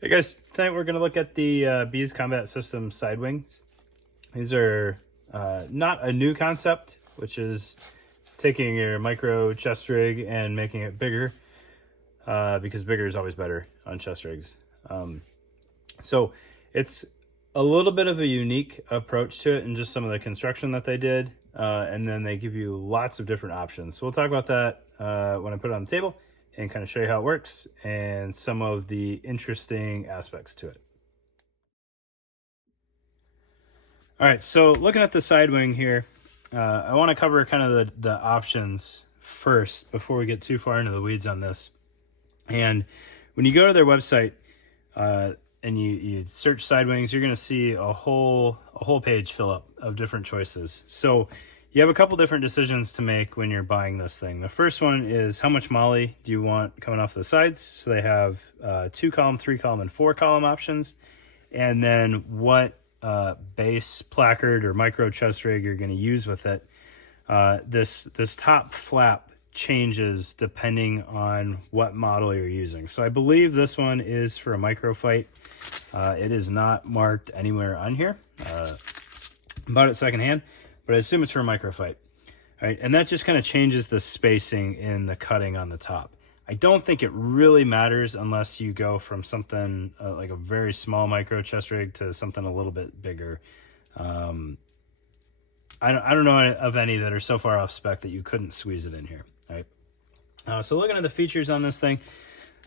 Hey guys, tonight we're going to look at the Beez Combat System Sidewings. These are not a new concept, which is taking your micro chest rig and making it bigger, because bigger is always better on chest rigs. So it's a little bit of a unique approach to it and just some of the construction that they did, and then they give you lots of different options. So we'll talk about that when I put it on the table and kind of show you how it works and some of the interesting aspects to it. All right, so looking at the side wing here, I want to cover kind of the options first before we get too far into the weeds on this. And when you go to their website and you search side wings, you're going to see a whole page fill up of different choices. So you have a couple different decisions to make when you're buying this thing. The first one is how much moly do you want coming off the sides? So they have 2-column, 3-column, and 4-column options. And then what base placard or micro chest rig you're going to use with it. This top flap changes depending on what model you're using. So I believe this one is for a microfight. It is not marked anywhere on here. Bought it secondhand, but I assume it's for a microfight. All right, and that just kind of changes the spacing in the cutting on the top. I don't think it really matters unless you go from something like a very small micro chest rig to something a little bit bigger. I don't know of any that are so far off spec that you couldn't squeeze it in here. All right. So looking at the features on this thing,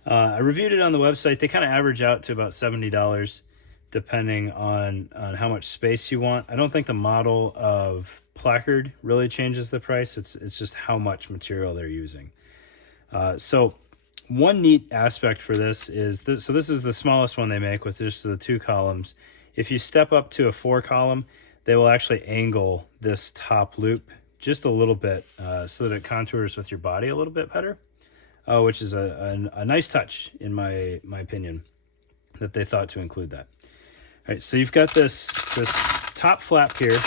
I reviewed it on the website. They kind of average out to about $70 depending on how much space you want. I don't think the model of placard really changes the price. It's just how much material they're using. So one neat aspect for this is so this is the smallest one they make with just the 2 columns. If you step up to a 4-column, they will actually angle this top loop just a little bit so that it contours with your body a little bit better, which is a nice touch in my opinion that they thought to include that. All right, so you've got this top flap here.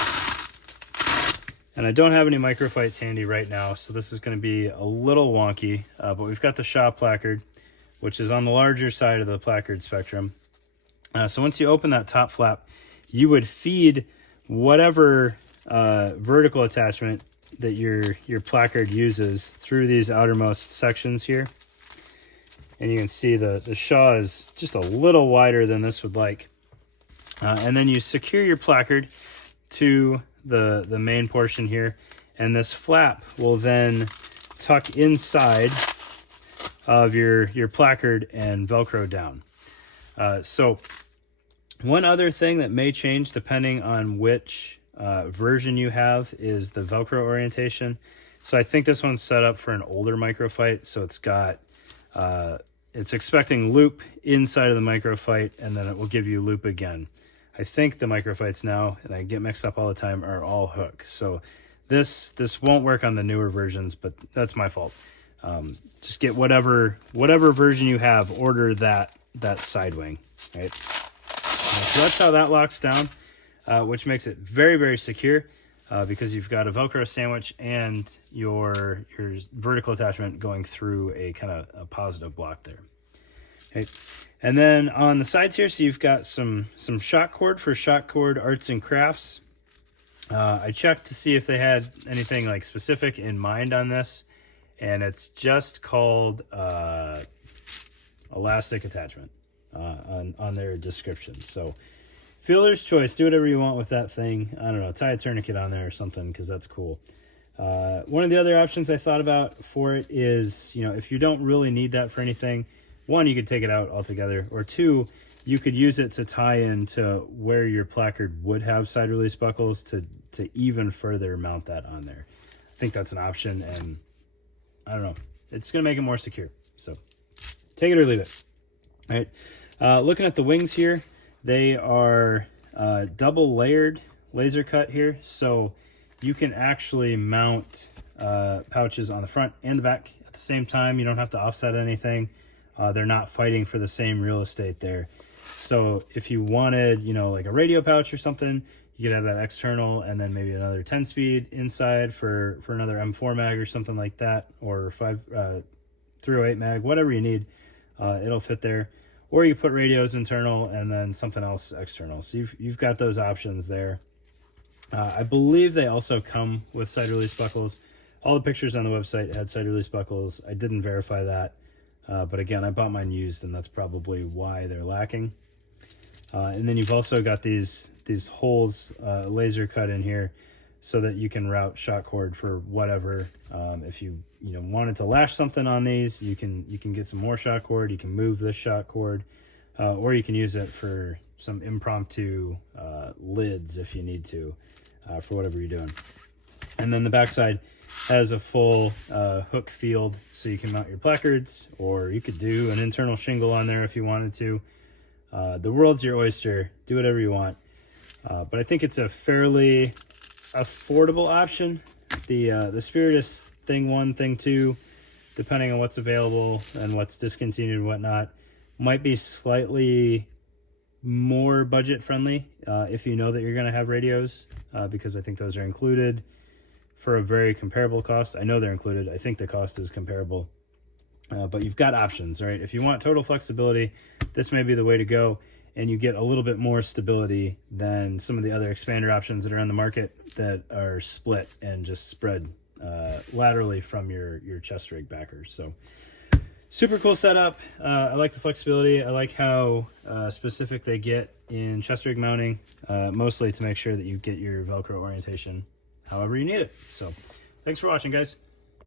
And I don't have any microfights handy right now, so this is going to be a little wonky. But we've got the Shaw placard, which is on the larger side of the placard spectrum. So once you open that top flap, you would feed whatever vertical attachment that your placard uses through these outermost sections here. And you can see the Shaw is just a little wider than this would like. And then you secure your placard to the main portion here, and this flap will then tuck inside of your placard and Velcro down. So one other thing that may change depending on which version you have is the Velcro orientation. So I think this one's set up for an older microfight, so it's got it's expecting loop inside of the microfight, and then it will give you loop again. I think the microfights now, and I get mixed up all the time, are all hook. So this won't work on the newer versions, but that's my fault. Just get whatever version you have, order that side wing, right? So that's how that locks down, which makes it very, very secure because you've got a Velcro sandwich and your vertical attachment going through a kind of a positive block there. Okay. And then on the sides here, so you've got some shock cord for shock cord arts and crafts. I checked to see if they had anything like specific in mind on this, and it's just called elastic attachment on their description. So fielder's choice, do whatever you want with that thing. I don't know, tie a tourniquet on there or something because that's cool. One of the other options I thought about for it is, if you don't really need that for anything, one, you could take it out altogether, or two, you could use it to tie into where your placard would have side release buckles to even further mount that on there. I think that's an option, and I don't know, it's going to make it more secure. So take it or leave it. All right, looking at the wings here, they are double layered laser cut here, so you can actually mount pouches on the front and the back at the same time. You don't have to offset anything. They're not fighting for the same real estate there. So if you wanted, like a radio pouch or something, you could have that external and then maybe another 10-speed inside for another M4 mag or something like that, or 308 mag, whatever you need, it'll fit there. or you put radios internal and then something else external. So you've got those options there. I believe they also come with side release buckles. All the pictures on the website had side release buckles. I didn't verify that, but again, I bought mine used, and that's probably why they're lacking. And then you've also got these holes laser cut in here so that you can route shot cord for whatever. If you wanted to lash something on these, you can get some more shot cord. You can move this shot cord, or you can use it for some impromptu lids if you need to, for whatever you're doing. And then the backside has a full hook field, so you can mount your placards, or you could do an internal shingle on there if you wanted to. The world's your oyster. Do whatever you want. But I think it's a fairly affordable option. The Spiritus Thing 1, Thing 2, depending on what's available and what's discontinued and whatnot, might be slightly more budget friendly if you know that you're going to have radios, because I think those are included for a very comparable cost. I know they're included. I think the cost is comparable. But you've got options, right? If you want total flexibility, this may be the way to go, and you get a little bit more stability than some of the other expander options that are on the market that are split and just spread laterally from your chest rig backers. So super cool setup. I like the flexibility. I like how specific they get in chest rig mounting, mostly to make sure that you get your Velcro orientation however you need it. So thanks for watching, guys.